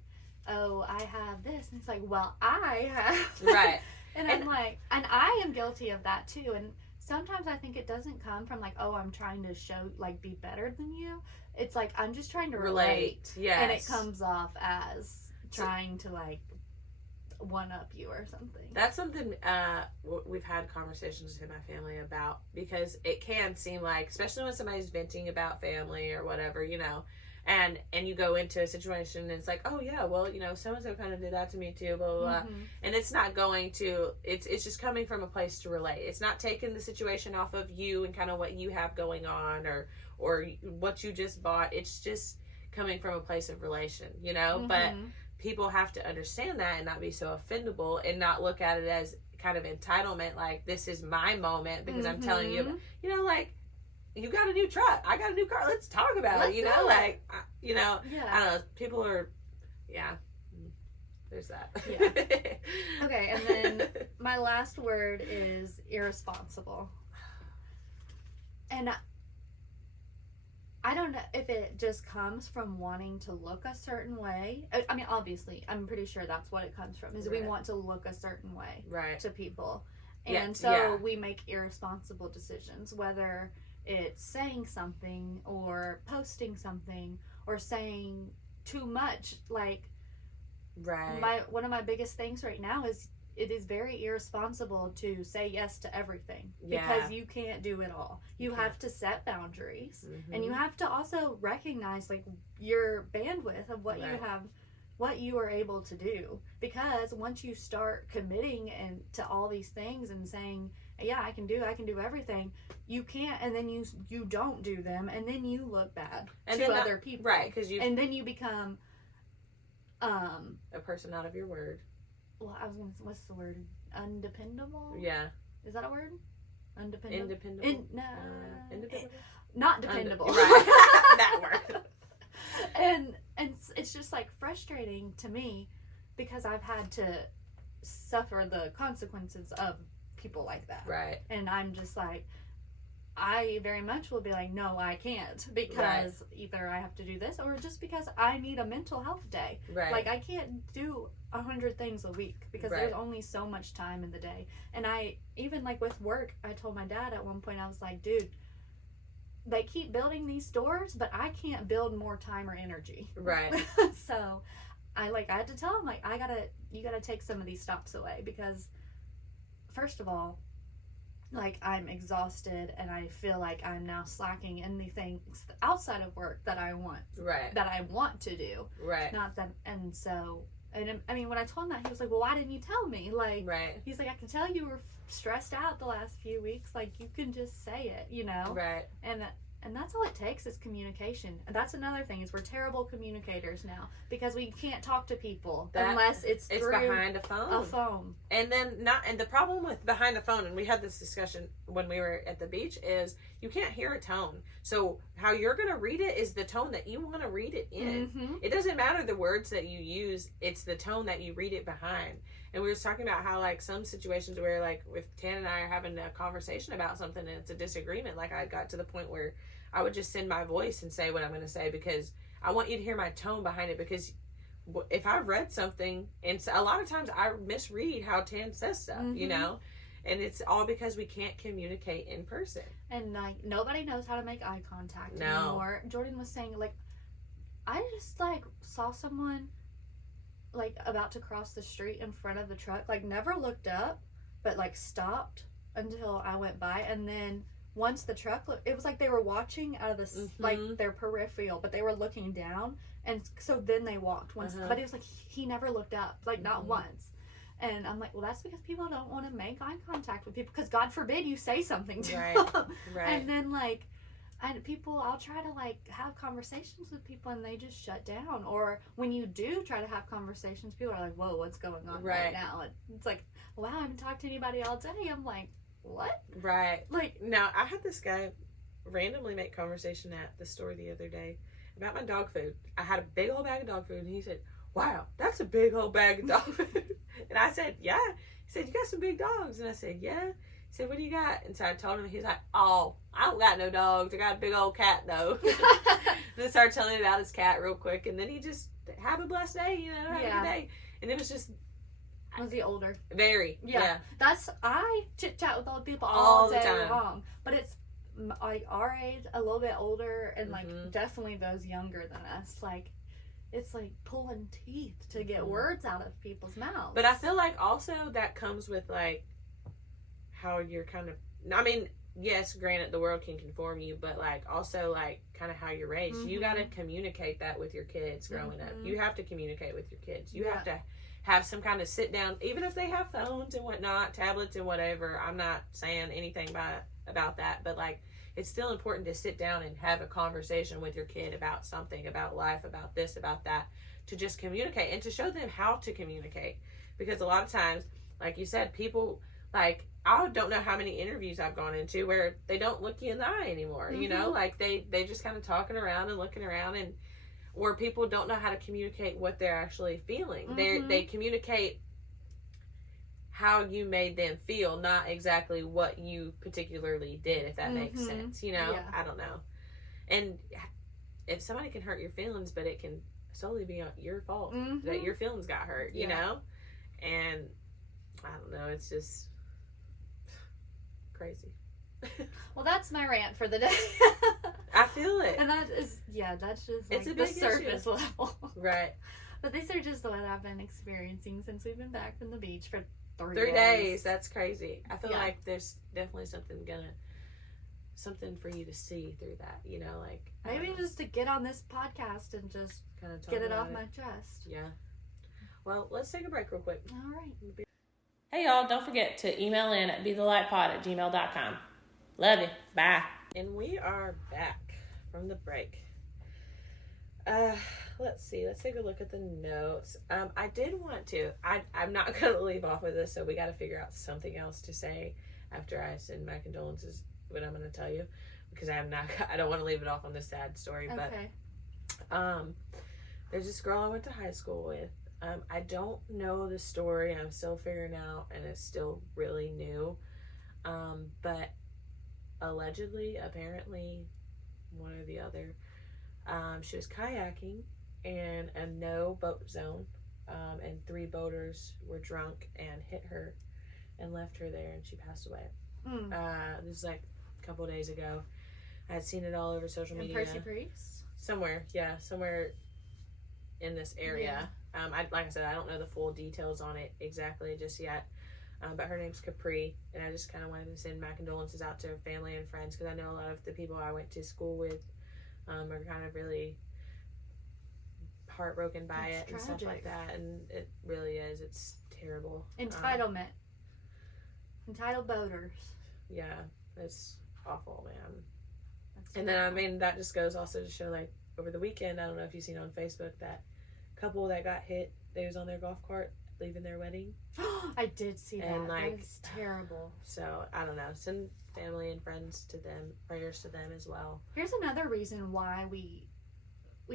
oh, I have this. And it's like, well, I have. Right. and I'm like, and I am guilty of that too. And sometimes I think it doesn't come from like, oh, I'm trying to show, like, be better than you. It's like, I'm just trying to relate. Yes. And it comes off as trying to, like, one up you or something. That's something we've had conversations in my family about, because it can seem like, especially when somebody's venting about family or whatever, you know, and you go into a situation and it's like, oh yeah, well, you know, so-and-so kind of did that to me too, blah, blah, blah. And it's not going to, it's just coming from a place to relate. It's not taking the situation off of you and kind of what you have going on or what you just bought. It's just coming from a place of relation, you know, but people have to understand that and not be so offendable and not look at it as kind of entitlement, like, this is my moment because I'm telling you, you know, like, you got a new truck, I got a new car, let's talk about it, you know, like, you know, I don't know, people are, there's that. Yeah. Okay, and then my last word is irresponsible. And I don't know if it just comes from wanting to look a certain way. I mean, obviously, I'm pretty sure that's what it comes from, is we want to look a certain way to people. And so we make irresponsible decisions, whether it's saying something or posting something or saying too much. Like, right. one of my biggest things right now is it is very irresponsible to say yes to everything, because you can't do it all. You have to set boundaries, and you have to also recognize like your bandwidth of what you have, what you are able to do. Because once you start committing and to all these things and saying, yeah, I can do everything, you can't, and then you don't do them, and then you look bad to other people, right? Because and then you become a person out of your word. Well, I was gonna say, what's the word? Undependable? Yeah. Is that a word? Undependable? Independable? No. Independable? Not dependable. Right. That word. And it's just like frustrating to me, because I've had to suffer the consequences of people like that. Right. And I'm just like, I very much will be like, no, I can't, because either I have to do this, or just because I need a mental health day. Right. Like, I can't do 100 things a week, because there's only so much time in the day. And I, even like with work, I told my dad at one point, I was like, dude, they keep building these stores, but I can't build more time or energy. Right. So I had to tell him, like, you gotta take some of these stops away, because first of all, like, I'm exhausted, and I feel like I'm now slacking in the things outside of work that I want. Right. That I want to do. Right. Not that, and so, and I mean, when I told him that, he was like, well, why didn't you tell me? Like, he's like, I can tell you were stressed out the last few weeks. Like, you can just say it, you know? Right. And that's all it takes is communication. And that's another thing, is we're terrible communicators now, because we can't talk to people unless it's through behind a phone. And the problem with behind the phone, and we had this discussion when we were at the beach, is you can't hear a tone. So how you're going to read it is the tone that you want to read it in. It doesn't matter the words that you use, it's the tone that you read it behind. And we were talking about how, like, some situations where, like, if Tan and I are having a conversation about something and it's a disagreement, like, I got to the point where I would just send my voice and say what I'm going to say, because I want you to hear my tone behind it. Because if I've read something, and a lot of times I misread how Tan says stuff, you know, and it's all because we can't communicate in person. And, like, nobody knows how to make eye contact anymore. Jordan was saying, like, I just, like, saw someone, like, about to cross the street in front of the truck, like, never looked up, but, like, stopped until I went by, and then once the truck it was like they were watching out of this like their peripheral, but they were looking down, and so then they walked once, but it was like he never looked up, like, not once. And I'm like, well, that's because people don't want to make eye contact with people, because God forbid you say something to them. And then, like, I'll try to, like, have conversations with people, and they just shut down. Or when you do try to have conversations, people are like, whoa, what's going on right now? And it's like, wow, I haven't talked to anybody all day. I'm like, what? Right. Like, now, I had this guy randomly make conversation at the store the other day about my dog food. I had a big old bag of dog food, and he said, wow, that's a big old bag of dog food. And I said, yeah. He said, you got some big dogs? And I said, yeah. He said, what do you got? And so I told him, he's like, oh, I don't got no dogs. I got a big old cat, though. Then started telling me about his cat real quick. And then he just, have a blessed day, you know, have a good day. And it was just... Was he older? Very. Yeah. I chit-chat with old people all day long. But it's, like, our age, a little bit older, and, like, definitely those younger than us. Like, it's like pulling teeth to get words out of people's mouths. But I feel like also that comes with, like, how you're kind of, I mean, yes, granted, the world can conform you, but, like, also, like, kind of how you're raised. You got to communicate that with your kids growing up. You have to communicate with your kids. You have to have some kind of sit down, even if they have phones and whatnot, tablets and whatever. I'm not saying anything about that, but, like, it's still important to sit down and have a conversation with your kid about something, about life, about this, about that, to just communicate and to show them how to communicate. Because a lot of times, like you said, people, like, I don't know how many interviews I've gone into where they don't look you in the eye anymore, you know, like they just kind of talking around and looking around, and where people don't know how to communicate what they're actually feeling. They communicate how you made them feel, not exactly what you particularly did, if that makes sense, you know? I don't know. And if somebody can hurt your feelings, but it can solely be your fault that your feelings got hurt, you know? And I don't know, it's just crazy. Well, that's my rant for the day. I feel it. And that's just like It's a the big surface issue. level. Right. But these are just the weather I've been experiencing since we've been back from the beach for 3 days. That's crazy. I feel Yeah. like there's definitely something for you to see through that, you know, like Maybe just to get on this podcast and just kind of get it off my chest. Yeah. Well, let's take a break real quick. All right. Hey y'all, don't forget to email in at bethelightpod@gmail.com. Love you. Bye. And we are back from the break. Let's see. Let's take a look at the notes. I did want to. I'm not going to leave off with this, so we got to figure out something else to say after I send my condolences. What I'm going to tell you, because I don't want to leave it off on this sad story. Okay. But there's this girl I went to high school with. I don't know the story. I'm still figuring out, and it's still really new. But allegedly, apparently, one or the other, she was kayaking in a no boat zone, and 3 boaters were drunk and hit her and left her there, and she passed away. This is like a couple of days ago. I had seen it all over social media. Percy Priest? Somewhere in this area. Like I said, I don't know the full details on it exactly just yet. But her name's Capri, and I just kind of wanted to send my condolences out to her family and friends, because I know a lot of the people I went to school with are kind of really heartbroken by it and stuff like that, and it really is. It's terrible. Entitlement. Entitled boaters. Yeah, it's awful, man. And then, I mean, that just goes also to show, like, over the weekend, I don't know if you've seen on Facebook, that couple that got hit, they was on their golf cart leaving their wedding. I did see that. And, like, that is terrible. So, I don't know. Send family and friends to them, prayers to them as well. Here's another reason why we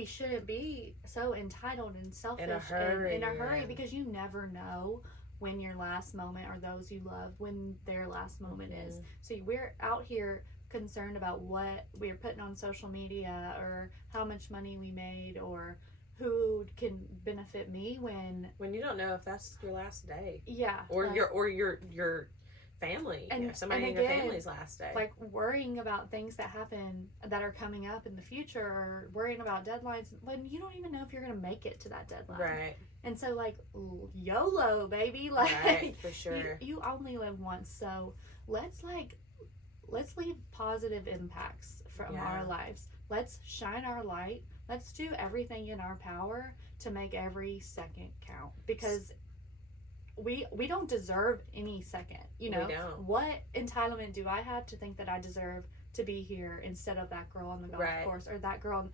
shouldn't be so entitled and selfish In a hurry, yeah. because you never know when your last moment, or those you love, when their last moment is. So we're out here concerned about what we're putting on social media, or how much money we made, or who can benefit me when you don't know if that's your last day. Yeah. Or your family, and somebody in your family's last day. Like worrying about things that happen that are coming up in the future, or worrying about deadlines when you don't even know if you're going to make it to that deadline. Right. And so, like, YOLO, baby. Like, right, for sure. You only live once, so let's leave positive impacts from our lives. Let's shine our light. Let's do everything in our power to make every second count, because we don't deserve any second. You know, we don't. What entitlement do I have to think that I deserve to be here instead of that girl on the golf course, or that girl?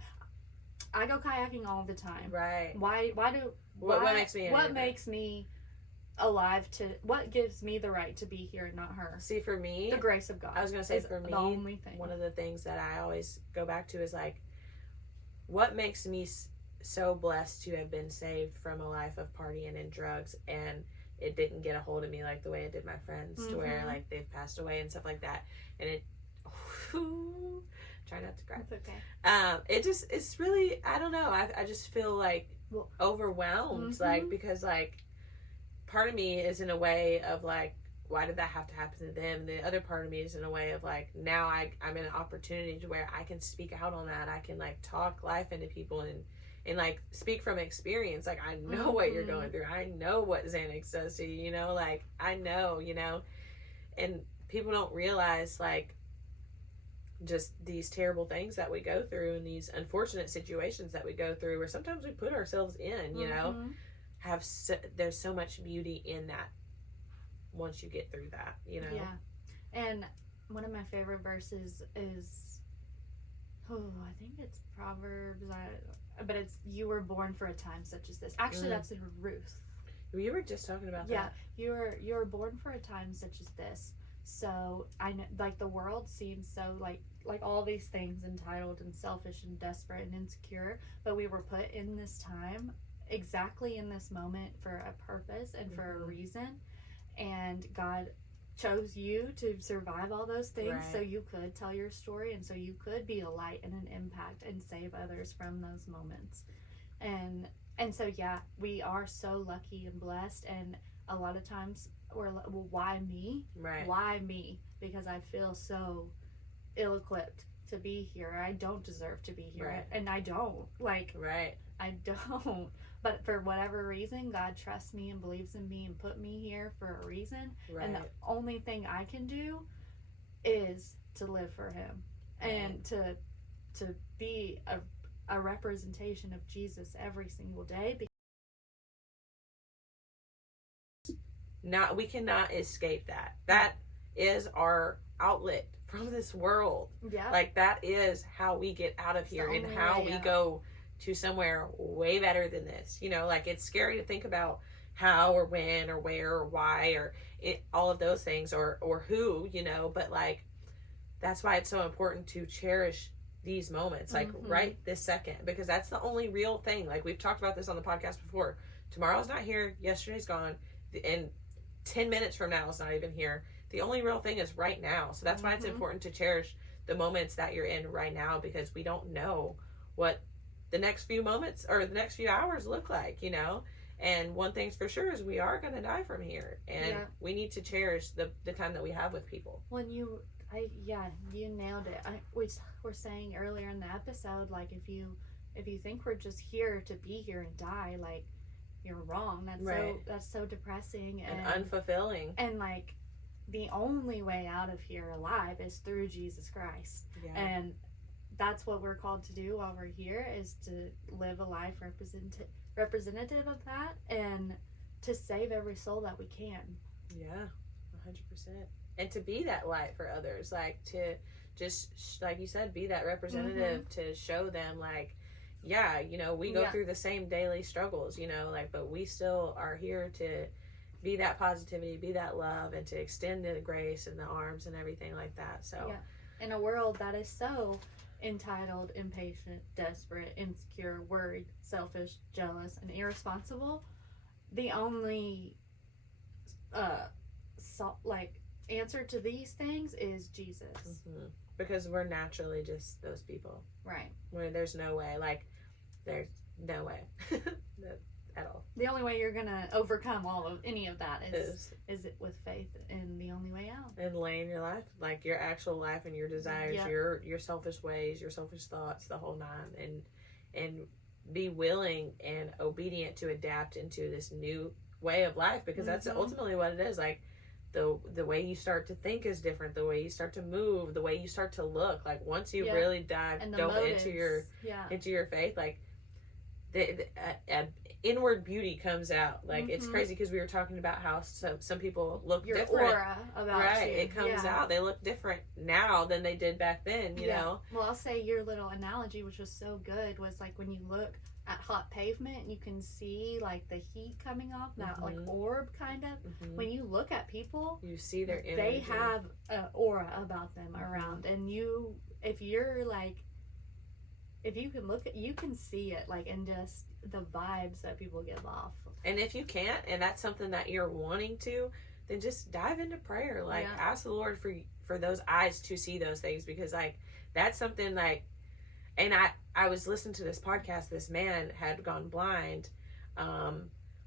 I go kayaking all the time. Right. What makes me alive to? What gives me the right to be here and not her? See, for me, the grace of God. I was gonna say, for me, the only thing. One of the things that I always go back to is, like, what makes me so blessed to have been saved from a life of partying and drugs, and it didn't get a hold of me like the way it did my friends, to where, like, they've passed away and stuff like that. And it try not to cry. It's okay. It's really, I don't know, I just feel like overwhelmed, like, because, like, part of me is in a way of, like, why did that have to happen to them? The other part of me is in a way of, like, now I'm in an opportunity to where I can speak out on that. I can, like, talk life into people and like, speak from experience. Like, I know what you're going through. I know what Xanax does to you, you know? Like, I know, you know? And people don't realize, like, just these terrible things that we go through, and these unfortunate situations that we go through, where sometimes we put ourselves in, you know? There's so much beauty in that once you get through that, you know? Yeah. And one of my favorite verses is, I think it's Proverbs, but it's, you were born for a time such as this. Actually, that's in Ruth. You were just talking about that. Yeah, you were born for a time such as this. So I know, like, the world seems so like all these things, entitled and selfish and desperate and insecure, but we were put in this time, exactly in this moment, for a purpose and for a reason. And God chose you to survive all those things, so you could tell your story, and so you could be a light and an impact and save others from those moments. And so, yeah, we are so lucky and blessed. And a lot of times we're like, well, why me? Right. Why me? Because I feel so ill-equipped to be here. I don't deserve to be here. Right. And I don't. Like, Right. I don't. But for whatever reason, God trusts me and believes in me and put me here for a reason. Right. And the only thing I can do is to live for him. Right. And to be a representation of Jesus every single day. We cannot escape that. That is our outlet from this world. Yeah. Like, that is how we get out of here and how we go to somewhere way better than this. You know, like, it's scary to think about how or when or where or why or all of those things or who, you know, but like, that's why it's so important to cherish these moments, like right this second, because that's the only real thing. Like, we've talked about this on the podcast before. Tomorrow's not here. Yesterday's gone. And 10 minutes from now is not even here. The only real thing is right now. So that's why it's important to cherish the moments that you're in right now, because we don't know what the next few moments or the next few hours look like, you know? And one thing's for sure is we are going to die from here. And we need to cherish the time that we have with people. When you nailed it. We were saying earlier in the episode, like, if you think we're just here to be here and die, like, you're wrong. That's so depressing and unfulfilling. And like, the only way out of here alive is through Jesus Christ. Yeah. And that's what we're called to do while we're here, is to live a life representative of that, and to save every soul that we can. Yeah, 100%. And to be that light for others, like, to just, like you said, be that representative to show them, like, yeah, you know, we go through the same daily struggles, you know, like, but we still are here to be that positivity, be that love, and to extend the grace and the arms and everything like that. So in a world that is so entitled, impatient, desperate, insecure, worried, selfish, jealous, and irresponsible, the only answer to these things is Jesus. Because we're naturally just those people, right? Where there's no way at all. The only way you're gonna overcome any of that is it with faith in the only way out, and laying your life, like your actual life and your desires, your selfish ways, your selfish thoughts, the whole nine, and be willing and obedient to adapt into this new way of life, because that's ultimately what it is. Like, the way you start to think is different, the way you start to move, the way you start to look. Like, once you really dove into your faith, like, the inward beauty comes out. Like, it's crazy, because we were talking about how some people look your different. Aura about you. It comes out. They look different now than they did back then, you know? Well, I'll say your little analogy, which was so good, was like, when you look at hot pavement, you can see like the heat coming off, that like orb kind of. When you look at people, you see their energy. They have an aura about them around, and if you can look at, you can see it, like, in just the vibes that people give off. And if you can't, and that's something that you're wanting to, then just dive into prayer. Like, ask the Lord for those eyes to see those things, because like, that's something like, and I was listening to this podcast. This man had gone blind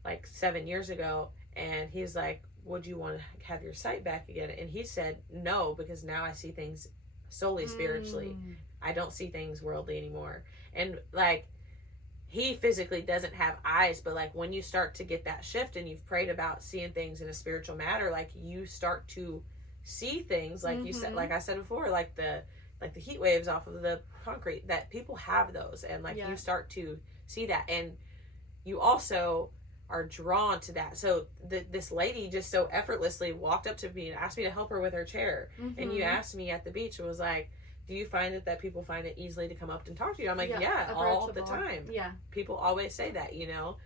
like 7 years ago, and he's like, would you want to have your sight back again? And he said no, because now I see things solely spiritually. I don't see things worldly anymore. And like, he physically doesn't have eyes, but like, when you start to get that shift and you've prayed about seeing things in a spiritual matter, like, you start to see things, like you said, like I said before, like the heat waves off of the concrete, that people have those, and like, you start to see that, and you also are drawn to that. So this lady just so effortlessly walked up to me and asked me to help her with her chair. And you asked me at the beach, it was like, do you find that people find it easily to come up and talk to you? I'm like, all the time. People always say that, you know.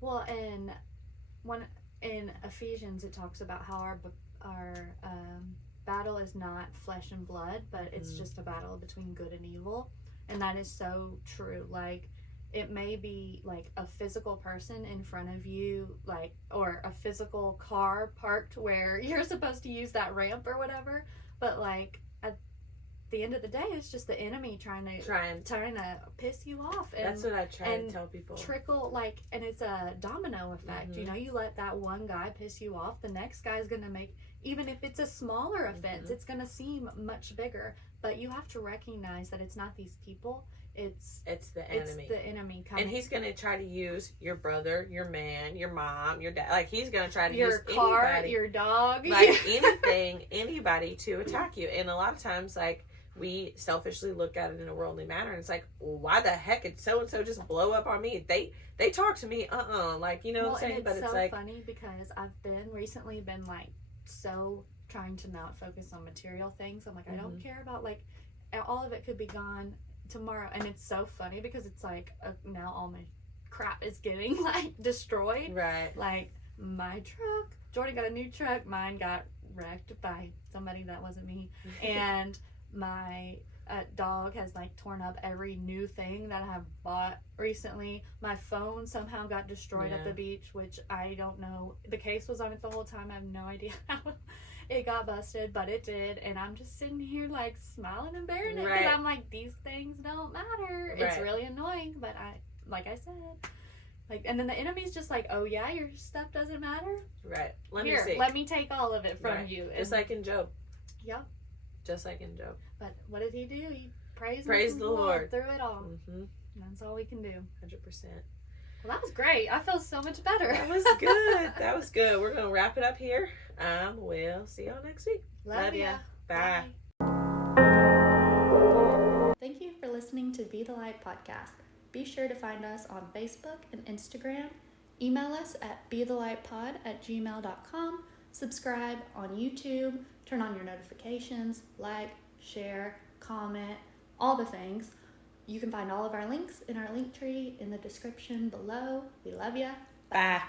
Well, and in Ephesians, it talks about how our battle is not flesh and blood, but it's just a battle between good and evil. And that is so true. Like, it may be like a physical person in front of you, like, or a physical car parked where you're supposed to use that ramp or whatever, but like, the end of the day, it's just the enemy trying to piss you off. And that's what I try to tell people. Trickle, like, and it's a domino effect. You know, you let that one guy piss you off, the next guy's gonna make, even if it's a smaller offense, it's gonna seem much bigger. But you have to recognize that it's not these people. It's the enemy. It's the enemy coming. And he's going to try to use your brother, your man, your mom, your dad. Like, he's going to try to your use car, anybody, your dog. like anything, anybody to attack you. And a lot of times, like, we selfishly look at it in a worldly manner. And it's like, well, why the heck did so-and-so just blow up on me? They talk to me, like, you know what I'm saying? But it's so like, funny because I've recently been, like, so trying to not focus on material things. I'm like, I don't care about, like, all of it could be gone tomorrow. And it's so funny because it's like now all my crap is getting like destroyed. Right. Like my truck, Jordan got a new truck, mine got wrecked by somebody that wasn't me, and my dog has like torn up every new thing that I have bought recently. My phone somehow got destroyed at the beach, which I don't know. The case was on it the whole time. I have no idea how it got busted, but it did. And I'm just sitting here like smiling and bearing it because I'm like, these things don't matter. It's really annoying, but like I said, like, and then the enemy's just like, oh yeah, your stuff doesn't matter. Right. Let me take all of it from you. Just like in Job. Yep. Just like in Job. But what did he do? He praised the Lord through it all. That's all we can do. 100%. Well, that was great. I feel so much better. That was good. That was good. We're going to wrap it up here. We'll see y'all next week. Love ya. Bye. Thank you for listening to Be the Light podcast. Be sure to find us on Facebook and Instagram. Email us at bethelightpod@gmail.com. Subscribe on YouTube. Turn on your notifications. Like, share, comment, all the things. You can find all of our links in our link tree in the description below. We love ya. Bye.